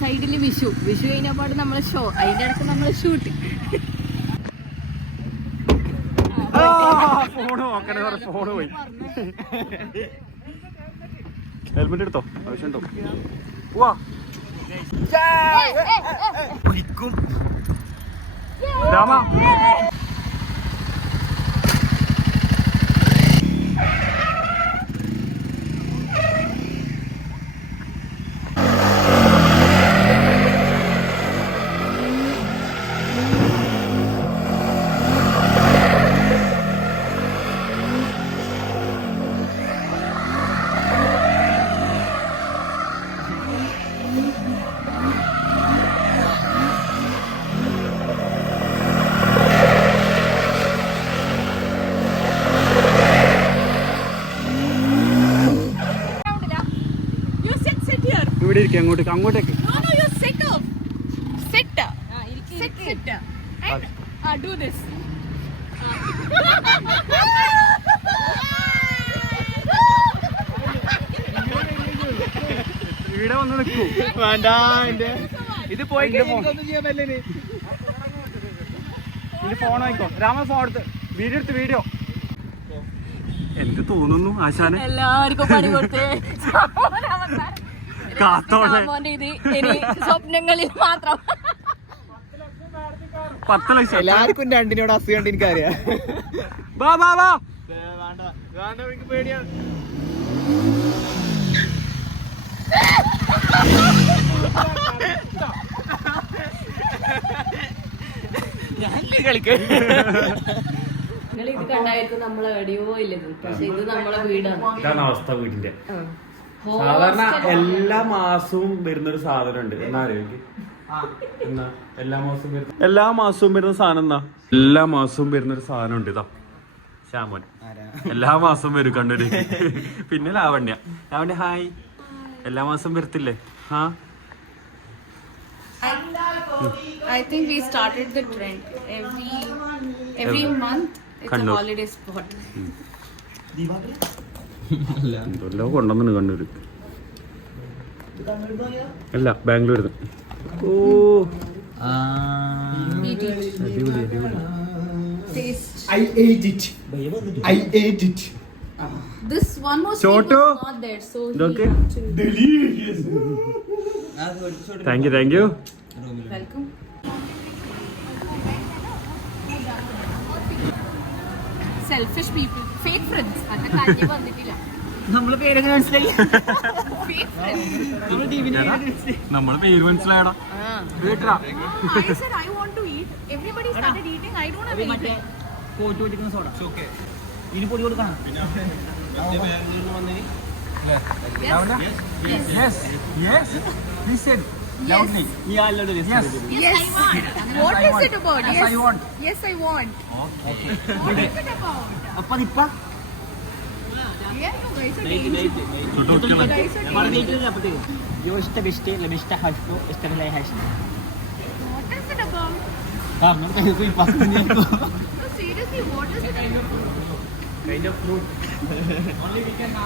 സൈഡിൽ വിഷു കഴിഞ്ഞപാട് നമ്മളെ ഷോ, അതിന്റെ ഇടയ്ക്ക് നമ്മളെ ഷൂട്ട്. ഫോണ് പോയി. ഹെൽമെറ്റ് എടുത്തോ, ആവശ്യമുണ്ടോ? പോവാ. രാമ ഇവിടെ ഇരിക്കും. അങ്ങോട്ടേക്ക് ഇവിടെ വന്ന് നിൽക്കൂ. വേണ്ട, ഇത് പോയി ഫോൺ വായിക്കോ. രാമ ഫോൺ എടുത്ത് വീഡിയോ. എന്ത് തോന്നുന്നു ആശാന്? എല്ലാവർക്കും പണി കൊടുത്തേ. സ്വപ്നങ്ങളിൽ മാത്രം 10 ലക്ഷം. എല്ലാവർക്കും രണ്ടിനോട് അസുഖം എനിക്കറിയാം. എനിക്ക് പേടിയാണ്. നിങ്ങൾ ഇത് കണ്ടായിരിക്കും നമ്മളെ എവിടെയോ ഇല്ലത്, പക്ഷെ ഇത് നമ്മളെ വീടാണ്. ഇതാണ് അവസ്ഥ വീടിന്റെ. സാധാരണ എല്ലാ മാസവും വരുന്നൊരു സാധനം ഉണ്ട്. എല്ലാ മാസവും വരുന്ന സാധനം എന്നാ? എല്ലാ മാസവും വരുന്നൊരു സാധനം ഉണ്ട്. ഇതാ ശ്യാമോൻ എല്ലാ മാസവും വരും കണ്ണൂര്. പിന്നെ ലാവണ്യ ഹായ്. എല്ലാ മാസം വരത്തില്ലേ? I think we started the trend. Every month it's a holiday spot. എല്ലാം കൊണ്ടുവന്നു കണ്ണൂര്. അല്ല, ബാംഗ്ലൂരിൽ. ഓ I ate it. This one was not there, so okay. Delicious. Thank you. Welcome. Selfish people, fake friends. അതൊക്കെ കാര്യം വന്നിട്ടില്ല. നമ്മളെ പേരൊക്കെ മനസ്സിലായി. നമ്മളെ പേര് മനസ്സിലായടാ. I said I want to eat. Everybody started eating. I don't have anything. കോട്ടുകൊണ്ടിരിക്കുന്ന soda. ഇനി പൊടി കൊടുക്കണം. Yes. Listen. Loudly. Yes. Yes, I want. What is it about? Yes, I want. Yes, I want. Okay. What is it about? Appa. Yeah, you guys are dangerous. Yo esta viste, la vista hasto, esta la hasto. What is it about? No te estoy pasando. No, seriously, what is it about? Kind of fruit.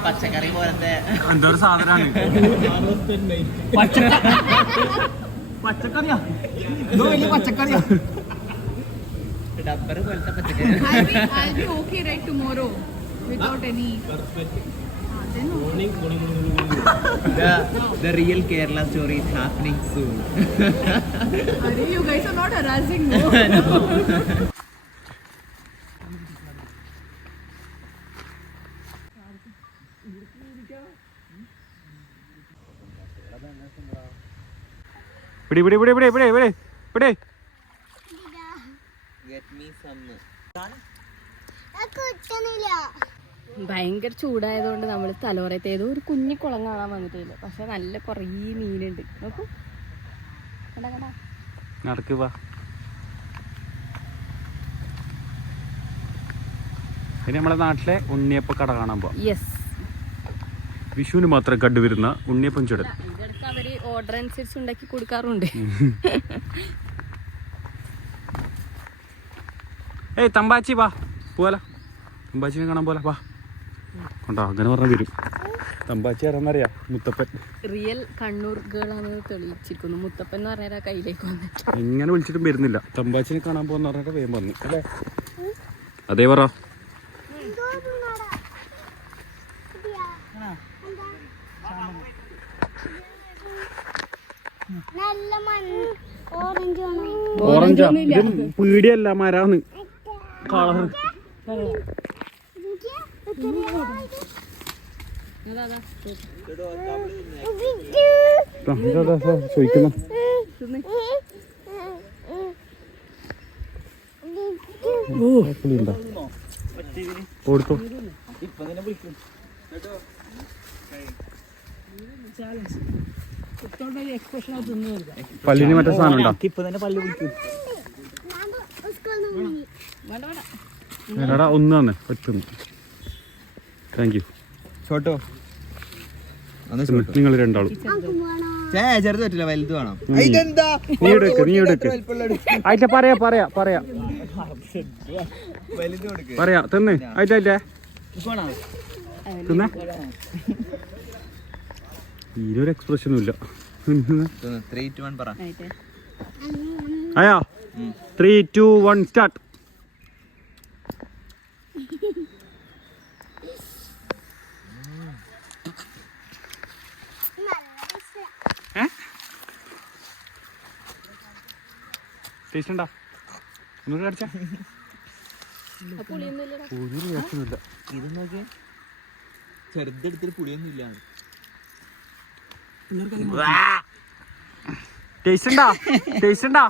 പച്ചക്കറി പോലത്തെ എന്തൊരു സാധനമാണ്. പച്ചക്കറിയാ? വലിയ പച്ചക്കറിയാ? ഡബ്ബർ പോലത്തെ പച്ചക്കറി. I'll be okay right tomorrow without any. The real Kerala story is happening soon. You guys are not harassing, no? ഇവിടെ ഭയങ്കര ചൂടായതുകൊണ്ട് നമ്മൾ തലോറയത്ത് ഏതോ ഒരു കുഞ്ഞി കുളം കാണാൻ വന്നിട്ടില്ല, പക്ഷെ നല്ല കുറേ മീനുണ്ട്. നോക്കൂ, നടക്കുക. പിന്നെ നമ്മളെ നാട്ടിലെ ഉണ്ണിയപ്പ കട കാണാൻ പോവാം. യെസ്, വിഷുവിന് മാത്രം കണ്ടുവരുന്ന ഉണ്ണിയപ്പം ചുടൽ. ഇതൊക്കെ അവര് ഓർഡർ അനുസരിച്ച് ഉണ്ടാക്കി കൊടുക്കാറുണ്ട്. ഏയ് തമ്പാച്ചി വാ, പോവാല, തമ്പാച്ചിനെ കാണാൻ പോലെ വാ. കൊണ്ടോ അങ്ങനെ പറഞ്ഞ വരും. തമ്പാച്ചി ആരാന്നറിയാം, മുത്തപ്പൻ. റിയൽ കണ്ണൂർ ഗേളാണ് തെളിയിച്ചിരിക്കുന്നു. മുത്തപ്പൻ എന്ന് പറഞ്ഞാൽ കയ്യിലേക്ക് വന്നിട്ട് ഇങ്ങനെ വിളിച്ചിട്ടും വരുന്നില്ല. തമ്പാച്ചിനെ കാണാൻ പോകുന്ന പറഞ്ഞിട്ട് വേഗം വന്നു അല്ലേ? അതേ പറ. ഓറഞ്ചാ? ഇത് പീടിയല്ല, മരാന്ന്. കളർ ചോദിക്കുന്നു. പുളിയുണ്ടോ? കൊടുത്തു. പല്ലിന് മറ്റേ സാധനം ഉണ്ടോ? എടാ ഒന്ന് തന്നെ പറ്റുന്നു. Thank you. ഷോട്ടോ നിങ്ങൾ രണ്ടാളും ചെറുത് പറ്റില്ല, വലുത് വേണം. നീ എടുക്ക്. ആയിട്ട പറയാ തിന്ന്. ആയിട്ടേ തിന്നേ. ഇതിനൊരു എക്സ്പ്രഷനും ഇല്ല. 3, 2, 1 പറ. ആയാ 3, 2, 1 സ്റ്റാർട്ട്. ടേസ്റ്റ് ഉണ്ടോ? ഒന്നുകൂടി അടിച്ചാ. ഒരു രക്ഷയില്ല. ഇത് നോക്കിയേ, ചെറുതെടുത്തിട്ട് പുളിയൊന്നും ഇല്ല. ടേസ്റ്റ് ഉണ്ടോ?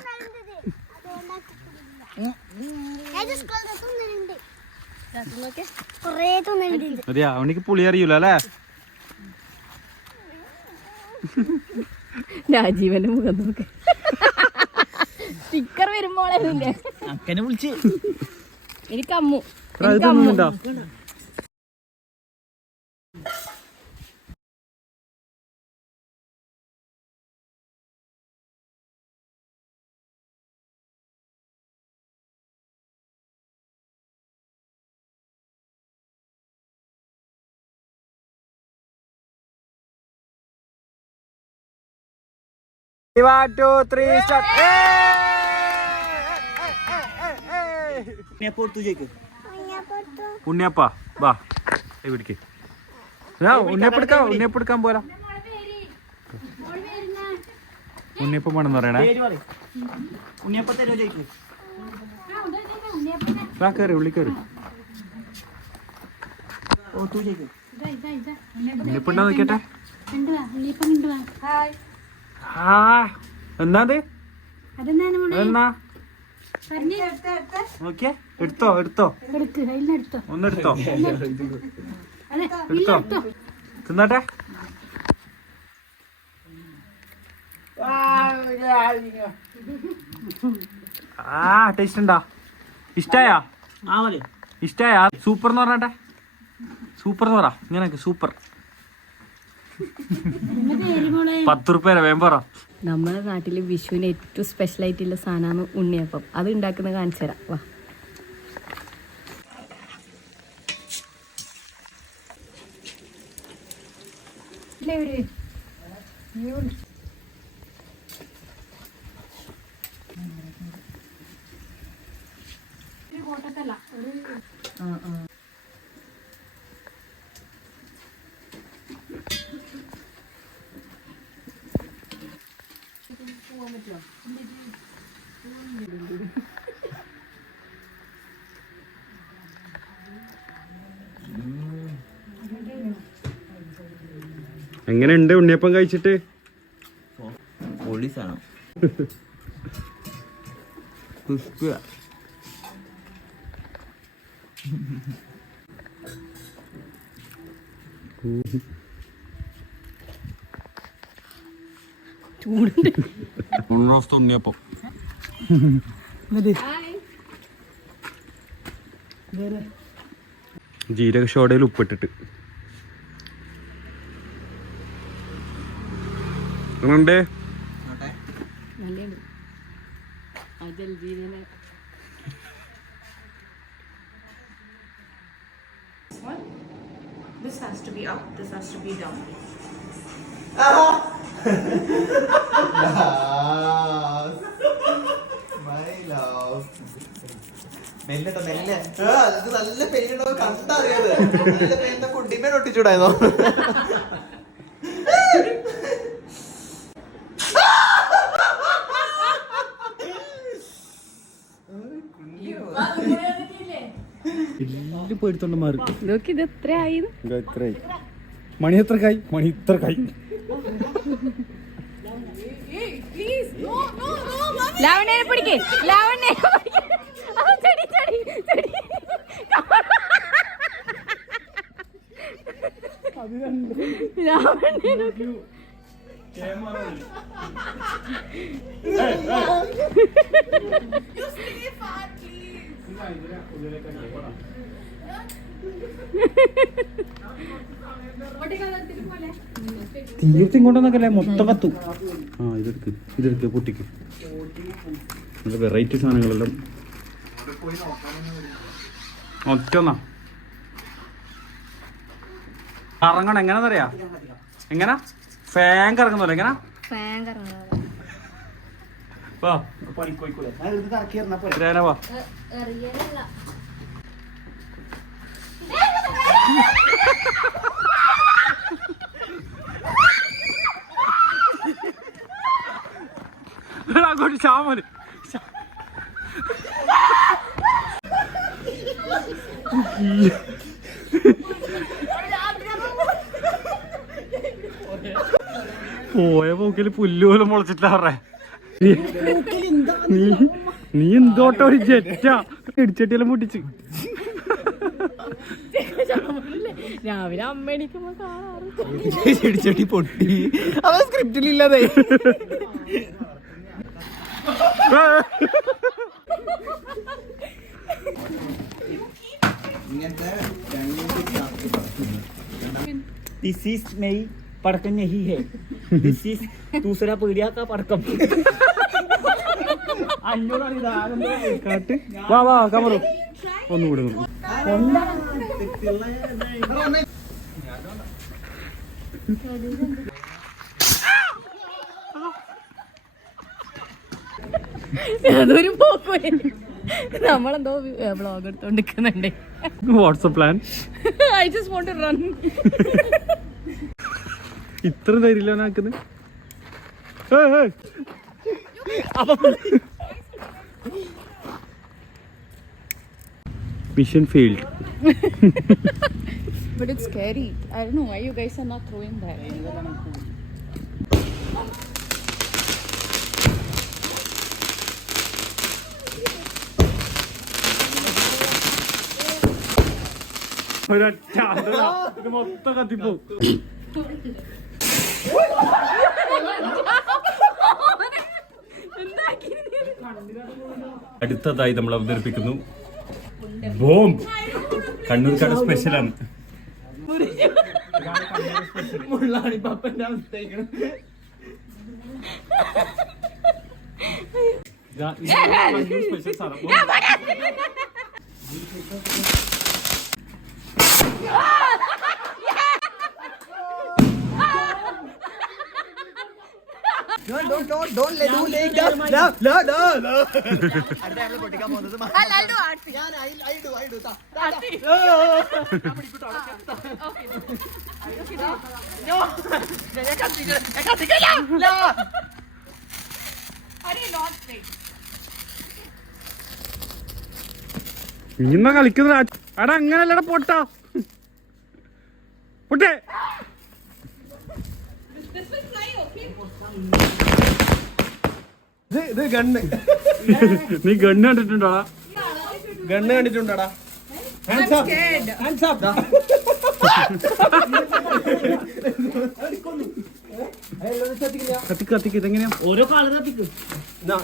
അതെയാ, അവനിക്ക് പുളി അറിയൂല അല്ലേ? രാജീവന്റെ മുഖം നോക്ക്. സ്റ്റിക്കർ വരുമ്പോളെ അക്കനെ വിളിച്ച് എനിക്ക് അമ്മു. ഇതൊന്നുണ്ടോ? ഉണ്ണിയപ്പ വാ പിടിക്ക്. ഉണ്ണിയപ്പെടുക്കാൻ പോരാ. ഉണ്ണിയപ്പം വേണമെന്ന് പറയണേ. കേറി ഉള്ളി കയറി. ഉണ്ണിയപ്പുണ്ടോ നോക്കിയട്ടെ. എന്നാ നോക്കിയേ. എടുത്തോ ഒന്നെടുത്തോ. തിന്നാട്ടെ. ടേസ്റ്റ് ഉണ്ടാ? ഇഷ്ടായാ? സൂപ്പർ എന്ന് പറഞ്ഞാട്ടെ. സൂപ്പർ എന്ന് പറ. ഇങ്ങനെ സൂപ്പർ. 10 റുപ്യ വേഗം പറ. നമ്മുടെ നാട്ടില് വിഷുവിന് ഏറ്റവും സ്പെഷ്യൽ ആയിട്ടുള്ള സാധനമാണ് ഉണ്ണിയപ്പം. അത് ഉണ്ടാക്കുന്നത് കാണിച്ചു തരാം വാ. എങ്ങനെയുണ്ട് ഉണ്ണിയപ്പം കഴിച്ചിട്ട്? പോലീസാണോ? ഉണ്ണിയപ്പം ജീരക ഷോടയിൽ ഉപ്പിട്ടിട്ട് ഉണ്ട്. This has to be up, this has to be down. നല്ല പെയിൻ ഉണ്ടോ കണ്ടറിയാതെ നല്ല പെയിൻ കുട്ടിമേൽ ഒട്ടിച്ചൂടായിരുന്നോ? Look, ഇത് എത്രയായി? മണി എത്രക്കായി? മണി ഇത്രക്കായി. ലാവണ്യനെ പിടിക്ക്, ലാവണ്യനെ പിടിക്ക്. ചെടി ചെടി ചെടി. ലാവണ്യനെ തീർത്ത് ഇങ്ങോട്ടൊന്നൊക്കെ മൊത്തം കത്തും. ആ ഇതെടുക്ക് പൊട്ടിക്ക്. നല്ല വെറൈറ്റി സാധനങ്ങളെല്ലാം ഒറ്റൊന്നാ കറങ്ങണം. എങ്ങനെന്നറിയാ? എങ്ങനെ ഫാൻ കറങ്ങുന്നല്ലോ? എങ്ങനെ വാ വാ. അങ്ങോട്ട് ചാമല് പോയ പോക്കില് പുല്ലുപോലും മുളച്ചിട്ടാറേ. നീ എന്തോട്ടോ ഒരു ജെറ്റാ ഇടിച്ചട്ടിയെല്ലാം മുട്ടിച്ച്. രാവിലെ അമ്മ എണീക്കുമ്പോ ചെടി പൊട്ടി. അവ സ്ക്രിപ്റ്റിലില്ലാതെ This is नहीं पड़कन नहीं है. This is दूसरा पीढ़िया का पड़कम. വാ വാ കമറു ഒന്നുകൂടെ. അതൊരു പോക്കോലെ. നമ്മളെന്തോ വ്ളോഗ് എടുത്തോണ്ടിരിക്കുന്നുണ്ട്. WhatsApp plan. I just want to run. ഇത്ര ധൈര്യമില്ലാനാക്കുന്നത്. Mission failed. But it's scary. I don't know why you guys are not throwing that. ഒരൊറ്റ ഇത് മൊത്തം കത്തിപ്പോ. അടുത്തതായി നമ്മൾ അവതരിപ്പിക്കുന്നു ബോംബ്. കണ്ണൂർക്കാട് സ്പെഷ്യലാണ്. മുള്ളാണിപ്പപ്പന്റെ അവസ്ഥ. സ്പെഷ്യൽ സാധനം. Don't let do like that. No. അടുത്ത നമ്മൾ പൊട്ടിക്കാൻ പോകുന്നത് I do. ഇന്ന കളിക്കുന്ന അടാ അങ്ങനല്ലടാ പൊട്ടാ പൊട്ടേ. നീ ഗണ്ണ് കണ്ടിട്ടുണ്ടോടാ? ഗണ്ണ് കണ്ടിട്ടുണ്ടോടാ? കത്തിക്ക് ഇതെങ്ങനെയാ? ഓരോ കാലം കത്തിക്ക്.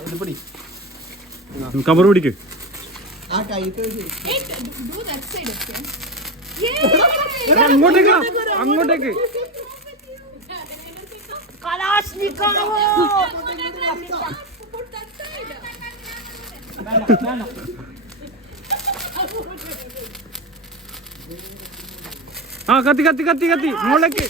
ഇത് പിടി. കമറ് പിടിക്ക്. ആ കൈ Do that side, okay? അങ്ങോട്ടേക്ക്. ആ കത്തി കത്തി കത്തി കത്തി മുകളിലേക്ക്.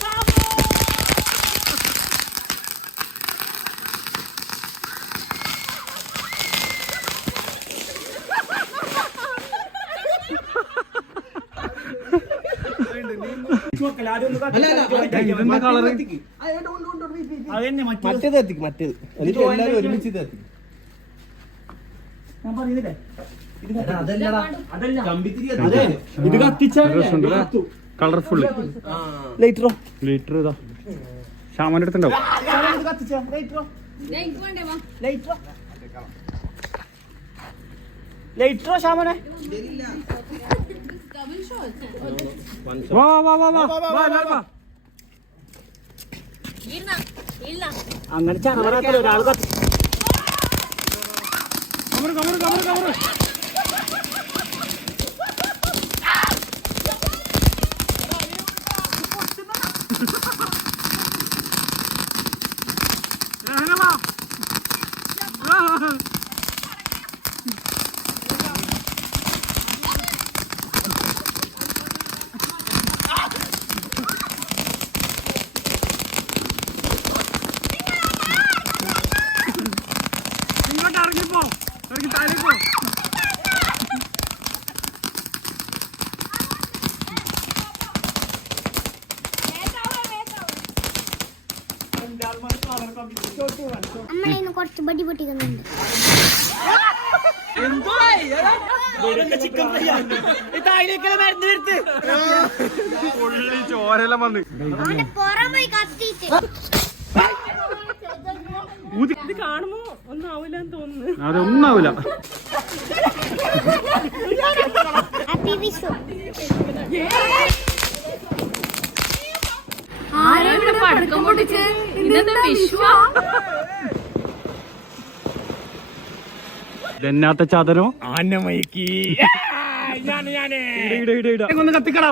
ഇതെന്താ കളറ്? മറ്റേത് എത്തിക്കും, മറ്റേത് എന്നിട്ട് എല്ലാവരും ഒരുമിച്ച് ഇത് എത്തിക്കും. ഇത് കത്തിച്ചാൽ കളർഫുള്ള് ലൈറ്ററോ ലീറ്റർ ഇതാ ശ്യാമന്റെ അടുത്തുണ്ടാവും. ലൈറ്ററോ ശ്യാമനെ വാ വാ വാ വാ വാ എല്ലാവരും വാ. അങ്ങനെ ചങ്ങനാക്കല്ലോ ഒരാൾ കത്തി. കമറ് കമറ് കമറ് കമറ്. ഇങ്ങോട്ട് ഇറങ്ങിപ്പോ, ഇറങ്ങി താഴേക്കോ. അമ്മ കുറച്ച് ബടി പൊട്ടിക്കുന്നുണ്ട്. പൊള്ളി ചോരെല്ലാം വന്ന് അവന്റെ പുറം പോയി കത്തിയിട്ട് കാണുമ്പോ ഒന്നും ആവില്ലെന്ന് തോന്നുന്നു. അതൊന്നും ആവില്ല. ഹാപ്പി വിഷു. ആരാ ഇവിടെ പടക്കം പൊട്ടിച്ച്? ഇതെന്താ വിഷുവാ? ഇതെന്നാത്ത ചാതനോ ആനമയക്കി ഒന്ന് കത്തിക്കടാ.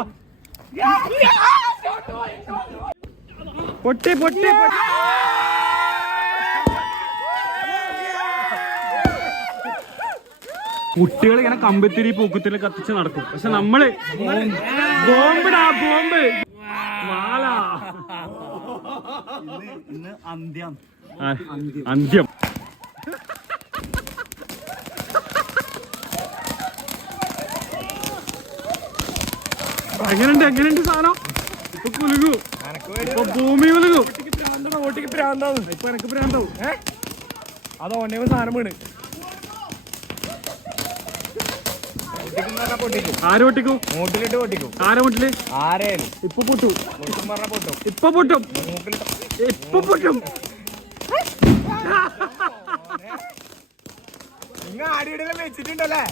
പൊട്ടി പൊട്ടി പൊട്ടി. കുട്ടികൾ ഇങ്ങനെ കമ്പത്തിരി പൂക്കുത്തിരി കത്തിച്ച് നടക്കും. പക്ഷെ നമ്മള് ബോംബിടാ ബോംബ് മാല. ഇന്ന് അന്ത്യം. അന്ത്യം. എങ്ങനെയുണ്ട് എങ്ങനെയുണ്ട് സാധനം? ഇപ്പൊ കുലുങ്ങു, ഇപ്പൊ ഭൂമി കുലുങ്ങും. ഓട്ടിക്ക് പ്രാന്താവും. ഇപ്പൊ എനിക്ക് പ്രാന്താവും. അത് ഓണേവ് സാധനം വീണ് ആര് പൊട്ടിക്കും? മൂട്ടിലിട്ട് പൊട്ടിക്കും. ആരെ മുട്ടില്? ആരേലും ഇപ്പൊ പൊട്ടും, പൊട്ടും പറഞ്ഞ പൊട്ടും. ഇപ്പൊ പൊട്ടും, മൂക്കിലിട്ട് ഇപ്പൊ പൊട്ടും. നിങ്ങൾ ആടിയുടെ വെച്ചിട്ടുണ്ടല്ലേ?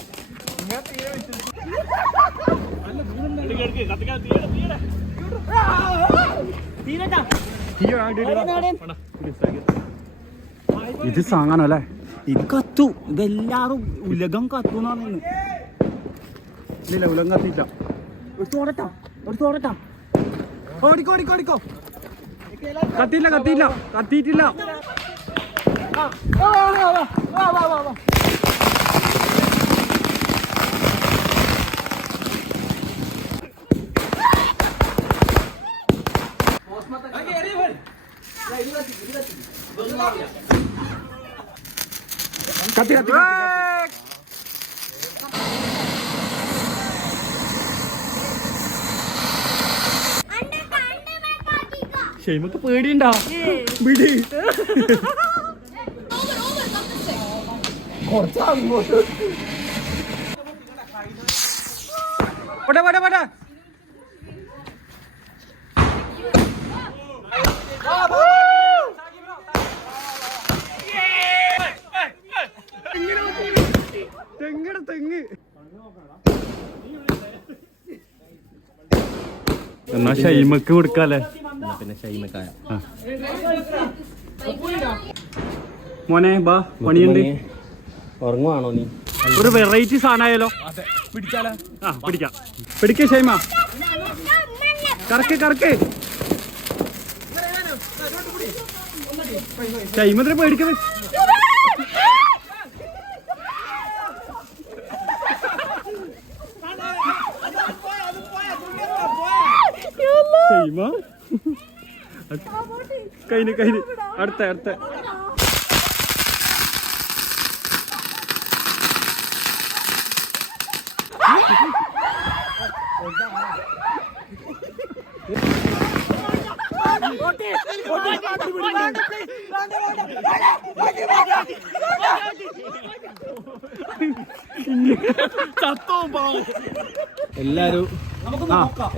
ഇത് സാങ്ങാനല്ലേ? ഇത് കത്തു. ഇതെല്ലാരും ഉലകം കത്തുന്നാണ്. ഇല്ല ഉലകം കത്തിയില്ല. ഒരു തോടട്ടാ, ഒരു തോടട്ടാ. ഓടിക്കോ ഓടിക്കോ ഓടിക്കോ. കത്തിയില്ല കത്തിയില്ല കത്തിയിട്ടില്ല. കത്തി കത്തി ഷെയ്മക്ക് പേടിയുണ്ടാ? വിടി. കുറച്ചങ്ങോട്ട് പോട്ടെ പോട്ടെ പോട്ടെ. തെങ്ങട തെങ്ങ്. എന്നാ ഷൈമക്ക് കൊടുക്കാല്ലേ? പിന്നെ ഷൈമക്കായ മോനെ ബാ, പണിയുണ്ട്. ഉറങ്ങുവാണോ നീ? ഒരു വെറൈറ്റി സാധനമായാലോ? പിടിച്ചാലോ? ആ പിടിക്കാം. പിടിക്കേ ഷൈമ. കറക്ക് കറക്ക്. ഷൈമത്തിന് പേടിക്കുന്നത്. ഇമ്മ കഴിഞ്ഞ് അടുത്ത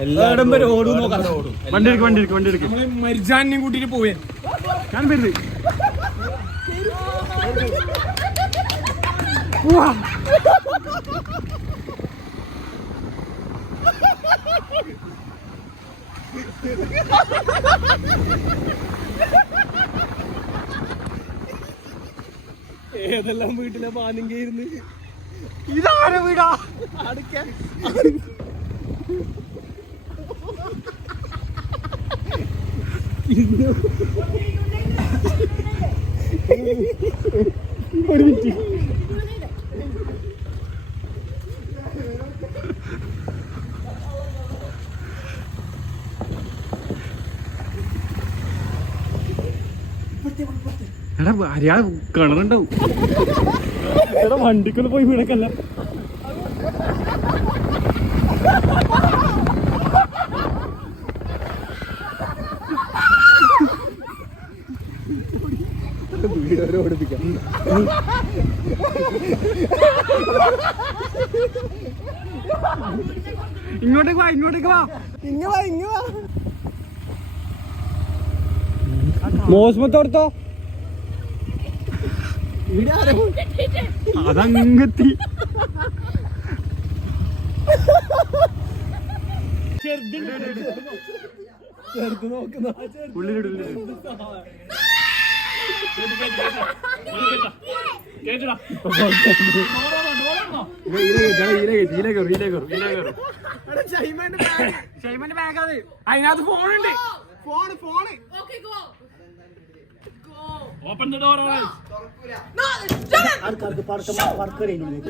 എല്ലാരും വണ്ടി എടുക്ക് മരിജാനെയും കൂട്ടിട്ട് പോവേ ഞാൻ വരുന്നത് ഏതെല്ലാം വീട്ടിലെ പാലും കയറുന്നു ഇതാരെ വീടാ അടുക്കാൻ ഒരു മിനിറ്റ് എടാ ആര്യാ കിണറുണ്ടാവും എടാ വണ്ടിക്കൊന്ന് പോയി വീണക്കല്ല ഓടിപ്പിക്കാം ഇങ്ങോട്ടേക്ക് വാ ഇങ്ങ വാ മോശമത്തോർത്തോ അതങ്ങെത്തി ചെറുത്ത് നോക്കുന്ന ഷൈമന്റെ ബാഗ് അത് അതിനകത്ത് ഫോണുണ്ട് phone Okay, go. Open the door ആർക്കാർക്ക് വർക്ക് ചെയ്യുന്നുണ്ട്